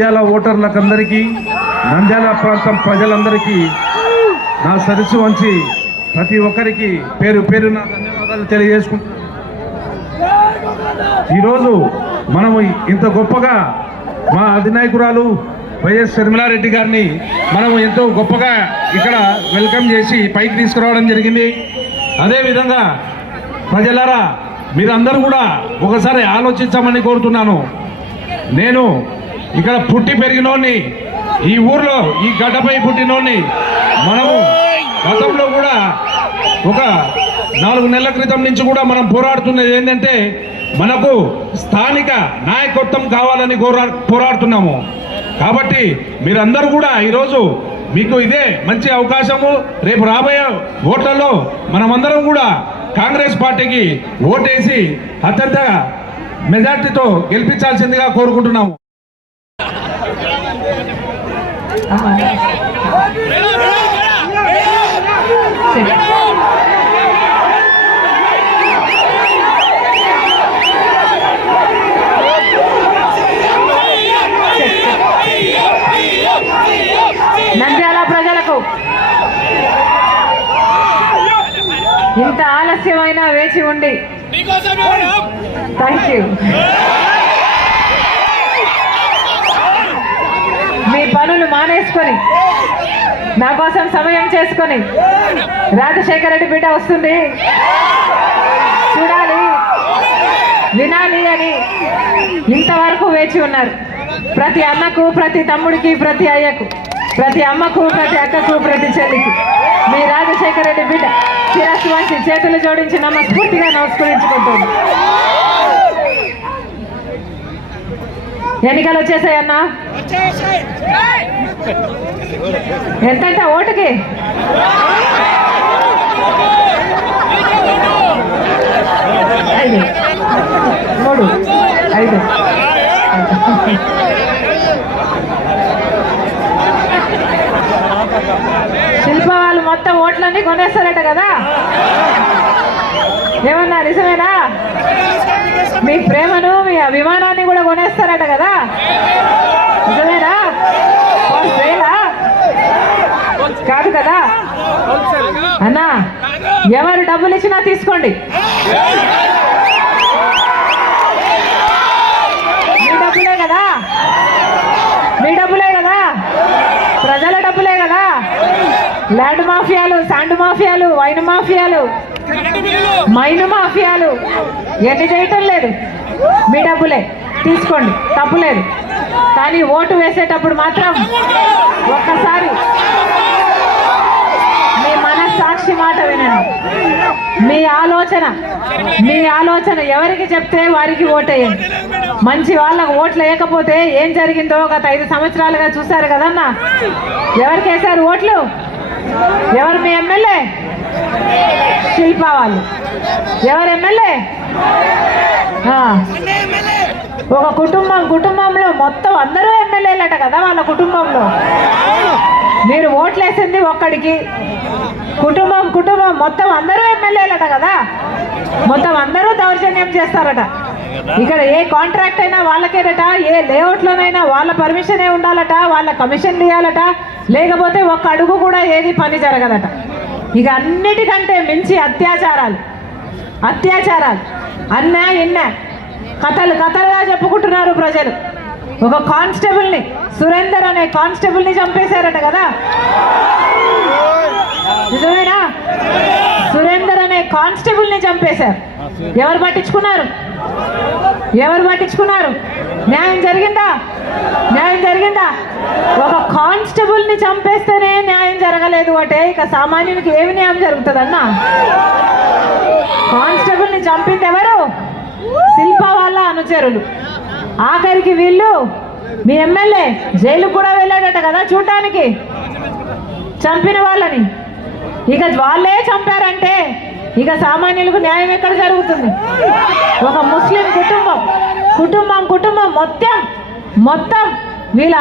నంద్యాల ఓటర్లకందరికీ, నంద్యాల ప్రాంతం ప్రజలందరికీ నా సరస్సు వంచి ప్రతి ఒక్కరికి పేరు పేరున ధన్యవాదాలు తెలియజేసుకుంటున్నాను. ఈరోజు మనము ఇంత గొప్పగా మా అధినాయకురాలు వైఎస్ షర్మిలారెడ్డి గారిని మనము ఎంతో గొప్పగా ఇక్కడ వెల్కమ్ చేసి పైకి తీసుకురావడం జరిగింది. అదేవిధంగా ప్రజలారా మీరందరూ కూడా ఒకసారి ఆలోచించమని కోరుతున్నాను. నేను ఇక్కడ పుట్టి పెరిగినోడిని, ఈ ఊర్లో ఈ గడ్డపై పుట్టినోడిని. మనము గతంలో కూడా ఒక 4 నెలల క్రితం నుంచి కూడా మనం పోరాడుతున్నది ఏంటంటే మనకు స్థానిక నాయకత్వం కావాలని పోరాడుతున్నాము. కాబట్టి మీరందరూ కూడా ఈరోజు మీకు ఇదే మంచి అవకాశము. రేపు రాబోయే ఓట్లలో మనమందరం కూడా కాంగ్రెస్ పార్టీకి ఓటేసి అత్యంత మెజార్టీతో గెలిపించాల్సిందిగా కోరుకుంటున్నాము. నంద్యాల ప్రజలకు ఇంత ఆలస్యమైన వేచి ఉండి థ్యాంక్ యూ. మీ పనులు మానేసుకొని నా కోసం సమయం చేసుకొని రాజశేఖర రెడ్డి బిడ్డ వస్తుంది చూడాలి, వినాలి అని ఇంతవరకు వేచి ఉన్నారు. ప్రతి అన్నకు, ప్రతి తమ్ముడికి, ప్రతి అయ్యకు, ప్రతి అమ్మకు, ప్రతి అక్కకు, ప్రతి చెల్లికి మీ రాజశేఖర రెడ్డి బిడ్డ శిరస్సు వంచి చేతులు జోడించి నమస్ఫూర్తిగా నమస్కరించుకుంటుంది. ఎన్నికలు వచ్చేసాయన్నా, ఎంతంట ఓటుకి? 5 3 5 శిల్ప వాళ్ళు మొత్తం ఓట్లన్నీ కొనేస్తారట కదా, ఏమన్నా నిజమేనా? మీ ప్రేమను, మీ అభిమానాన్ని కూడా కొనేస్తారట కదా, నిజమేనా? కాదు కదా అన్నా, ఎవరు డబ్బులు ఇచ్చినా తీసుకోండి. మీ డబ్బులే కదా, మీ డబ్బులే కదా, ప్రజల డబ్బులే కదా. ల్యాండ్ మాఫియాలు, శాండ్ మాఫియాలు, వైన్ మాఫియాలు, మైన్ మాఫియాలు ఎన్ని చేయటం లేదు. మీ డబ్బులే తీసుకోండి, తప్పులేదు. కానీ ఓటు వేసేటప్పుడు మాత్రం ఒక్కసారి మీ మనస్సాక్షి మాట వినండి. మీ ఆలోచన ఎవరికి చెప్తే వారికి ఓటేయండి. మంచి వాళ్ళకు ఓట్లు వేయకపోతే ఏం జరిగిందో గత 5 సంవత్సరాలుగా చూశారు కదన్నా. ఎవరికి వేశారు ఓట్లు? ఎవరు మీ ఎమ్మెల్యే? శిల్ప వాళ్ళు. ఎవరు ఎమ్మెల్యే? ఒక కుటుంబంలో మొత్తం అందరూ ఎమ్మెల్యేలట కదా వాళ్ళ కుటుంబంలో. మీరు ఓట్లేసింది ఒక్కడికి, కుటుంబం మొత్తం అందరూ ఎమ్మెల్యేలట కదా. మొత్తం అందరూ దౌర్జన్యం చేస్తారట. ఇక్కడ ఏ కాంట్రాక్ట్ అయినా వాళ్ళకేనట, ఏ లేఅవుట్లోనైనా వాళ్ళ పర్మిషనే ఉండాలట, వాళ్ళ కమిషన్ ఇవ్వాలట, లేకపోతే ఒక్క అడుగు కూడా ఏది పని జరగదట. ఇక అన్నిటికంటే మించి అత్యాచారాలు అన్నా ఇన్నా కథలుగా చెప్పుకుంటున్నారు ప్రజలు. ఒక కానిస్టేబుల్ని, సురేందర్ అనే కానిస్టేబుల్ని చంపేశారట కదా, నిజమేనా? సురేందర్ అనే కానిస్టేబుల్ని చంపేశారు. ఎవరు పట్టించుకున్నారు? న్యాయం జరిగిందా? ఒక కానిస్టేబుల్ని చంపేస్తేనే న్యాయం జరగలేదు అంటే ఇక సామాన్యునికి ఏమి న్యాయం జరుగుతుందన్నా? కానిస్టేబుల్ని చంపింది ఎవరు? శిల్ప వాళ్ళ అనుచరులు. ఆఖరికి వీళ్ళు మీ ఎమ్మెల్యే జైలుకు కూడా వెళ్ళాడట కదా చూడటానికి, చంపిన వాళ్ళని. ఇక వాళ్ళే చంపారంటే ఇక సామాన్యులకు న్యాయం ఎక్కడ జరుగుతుంది? ఒక ముస్లిం కుటుంబం మొత్తం వీళ్ళ